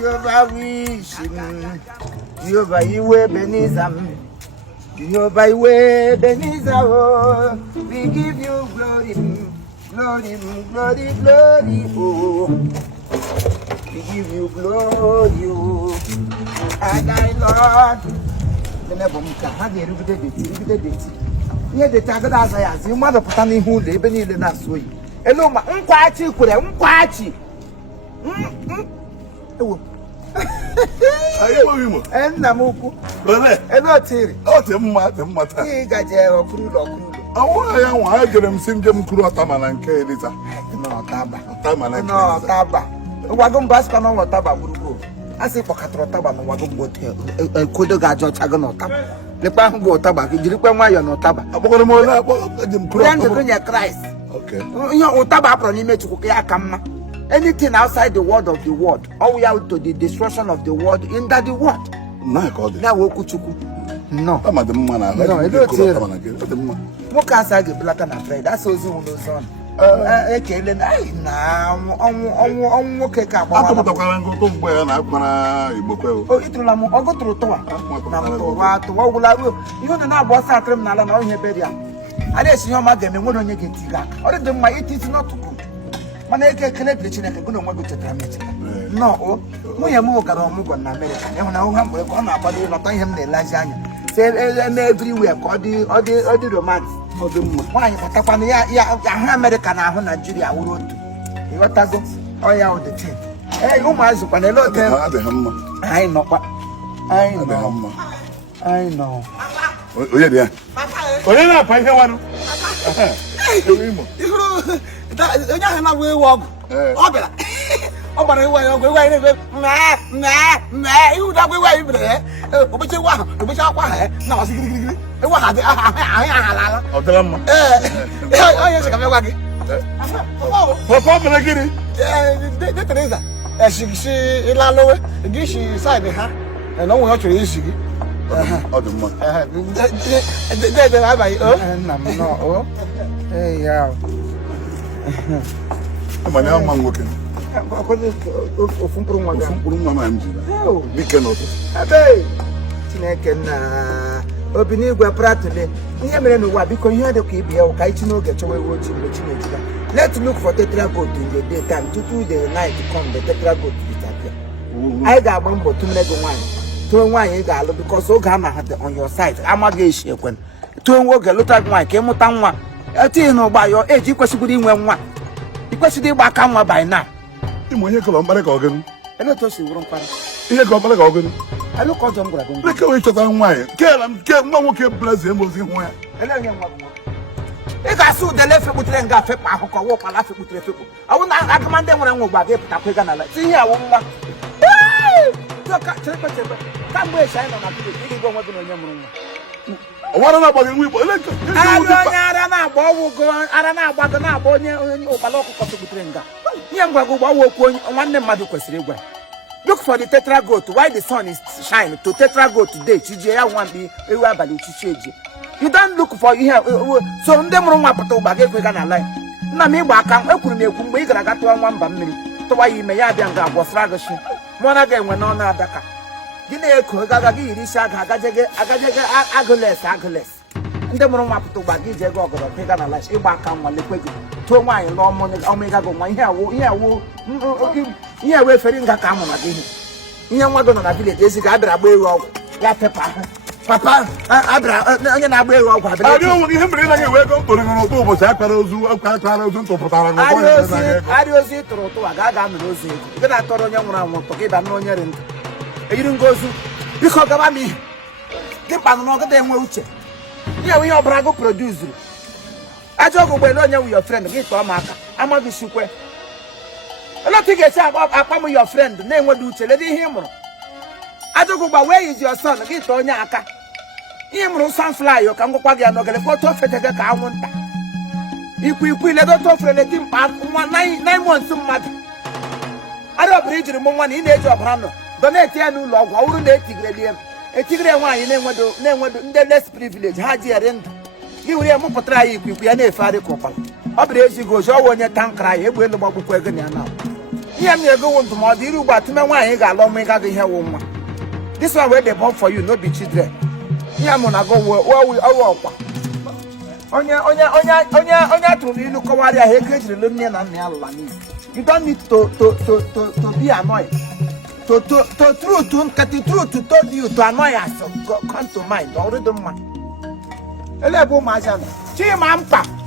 Jehovah wish Jehovah iwe benizam Jehovah iwe benizam oh. We give you glory glory glory glory oh. We give you glory oh. And I Lord never muka ha ga-erugide deti ihe deti agada asa ya zi mmadụ pụta n'ihu ụlọ ebe niile na-asụ oyi elu ma nkwachi kwere nkwachi ewo ayo mo nna m ukwu ebe otiri ote mma taa ị gaje ọkụrụ ụlọ awụ ya nwa ha jere m si njem kuru ọtama na nke elita n'ọtaba ngwago mba asịkwa na ọnwa ọtaba gburugburu asị kpọkọtara ọtaba na ngwago mgbe kodo ga-aja ọcha gị n'ọtaba lekwa ahụ bụ ụtaba gị jirikwa nwayọọ n'ụtaba akpọkọrọ m ole akpọkọjem kuru ya ndụ nye Kraịst ihe ụtaba apụrụ n'ime Chukwu ka ya ka mma anything outside the word of the word all we have to the destruction of the word in that the word na okwu Chukwu no nwoke asa ga-ebelata na Friday asa ozi nwụrụ ozi ọnụ ekele na ọnwụ nwoke ka atụpụtakwara ngụtụ mgbe ya na-akwara Igbo kwe ịtụrụla m ọgụ tụrụ tụwa na tụwa ọgwụla ruo ihe ụnụ na-abụ ọsọ atụrụ m n'ala na ọhịa beri ya a na-esi ihe ọma ga-eme nwere onye ga-etiga aka ọ dị mma iti n'ọtụkụ mana eke ekele dịrị Chineke gụ na onwe gị chetara m echeta nnọọ nwunye m gara ọmụgwọ na Amerịka ịhụ na ụha mgbe ka ọ na-agbado ịlọta ihe m na-elezi anya eme everywhere ka ọ dị romance nwaanyị batakwana ya ahụ Amerịka na ahụ Naijiria wụrụ otu ịghọtago ọya ụdịtị ụmụazị kwana ele ote anyị nọkwa anyị nọ onye na-apa ihe warụ onye ahụ na-agba ewu ọgwụ ọ bịara ọ gbara ewu anyị ọgwụ ewu anyị na-ebe ihu dagwa ewu anyị bere ya obecha ewu ahụ obecha akwa ahụ na ọsị girigiri ewu ahụ ahụ ya halala onye cheka megwa gị papa mere gịnị de Teresa eshigisi ịlalowe gị shi saịdị ha na onwe ya chọrọ isi gị ọ dị mma dede abaghị nna m nọ ya amanya ama nwoke ofu mkpụrụ nwa ma m ji dike n'ụtụtụ Chineke na obi n'igwe pratụle ihe mere n'ụwa biko ihe dị ka ibi ya ka ichi n'oge chọwa ewu ojii mgbe Chineke ya let's look for tetragoat in the daytime tutu the night come the tetragoat disappear anyị ga-agba mbọ tụmere gị nwaanyị tụọ nwaanyị ị ga-alụ because oge a na-ahata on your side amaghị eshi ekwen tụọ nwa oge lụta gị nwaanyị ka ịmụta nwa etinye n'ụgba ya eji kwesịrị inwe nwa ikwesịrị ịgba aka nwa by now ịmụ ihe kọrọ mkparị ka ọ gịnị eletọ si wụrụ mkparị ihe kọrọ mkparị ka ọ gịnị alụkọ ọjọọ m gwara gị leke wee chọta nwaanyị nke nwa nwoke blazi emozi hụ ya ele onye nwa bụ ị ga-asị udele fekputere nga fekpu akụkọ wụ kpala fekputere fekpu ọwụ na agụma ndị nwere nwa ugbu a ga-epụtakwa ịga n'ala ihe awụ nwa kamgbe echi anyị nọ na vileji ị ga-egwe onwe gị na onye mụrụ nwa ọwara na-agba gị nwa Igbo onye ara na-agba ọgwụgo ara na-agbago na-agba onye ụkpala ọkụkọ fekputere nga ihe m gwa gị gbawa okwu nwanne mmadụ kwesịrị ịgwa look for the tetragoat why the sun is shine to tetragoat today chijie ya nwa mgbe ewu abalị uchichi eji you don't look for ihe so ndị mụrụ nwa pụta ụgba ga-ekwega na line nna m ịgba aka ekwuru m ekwu mgbe ị gara aga tụwa nwamba mmiri tụwa ya ime ya abịa nga agwọsara gị shi mụọ na ga-enwe n'ọnụ adaka gị na-eko gaga gị yiri isi aga agajege agụles ndị mụrụ nwa pụta ụgba gị ji ego ọgọdọ kwega na line ịgba aka nwa lekwe gị tụọ nwaanyị n'ọmụ ịgago nwa ihe ewe efere nga ka amụ na gị ihe nwa gị nọ na vileji ezi ga abịara agba ewu ọgwụ ya pepa papa abịara onye na-agba ewu ọgwụ abịara ihe mere na ga-ewe ego mkpụrụ n'ụtụ ụbọchị akpara ozu ntụpụtara arịa ozu ịtụrụ ụtụ a ga-aga nụrụ ozu ego ị na-atọrọ onye nwụrụ anwụ ụtọ gị bịa na onye ri ndụ eyiri nga ozu biko gaba m ihe gị kpanụ na ọgụda enwe uche ihe ihe ọbụla gụ produzuru ajọ ọgwụ ụgbọelu onye wu your friend gị tọọ m aka amaghị sikwe otu ị ga-esi akpa m your friend na-enweghị uche lede ihe ị mụrụ ajọ ọgwụ gba wee yizi your son gị tọọ onye aka ihe mụrụ sunfly ka m gwakwa gị ya n'ogele ka otu ofe tege ka anwụnta ikwu iledo otu ofere leti mkpa nwa 9 months mmadụ arịa ọbụla ijiri mụ nwa na ị na-eji ọbara nọ doneti ya n'ụlọ ọgwụ ọ bụrụ na etigire nwaanyị na-enwedo ndị less privilege ha ji ere ndụ gị were ya mụpụtara ya ikwu ya na-efegharị ka ụkpara ọ bụrụ ezi gị ozi ọwa onye tankara ya egbe elu gbagbukwa ego na ya na Here me go want to more the Ruba to me why you got long make out here woman. This one where they born for you, no be children. Here mona go where we all walk. Onya to look over there, he created the lonely and me. You don't need to be annoyed. To truth to cut the truth to tell you to annoy us. Come to mind, already man. Elebo Majan. See, Mampa.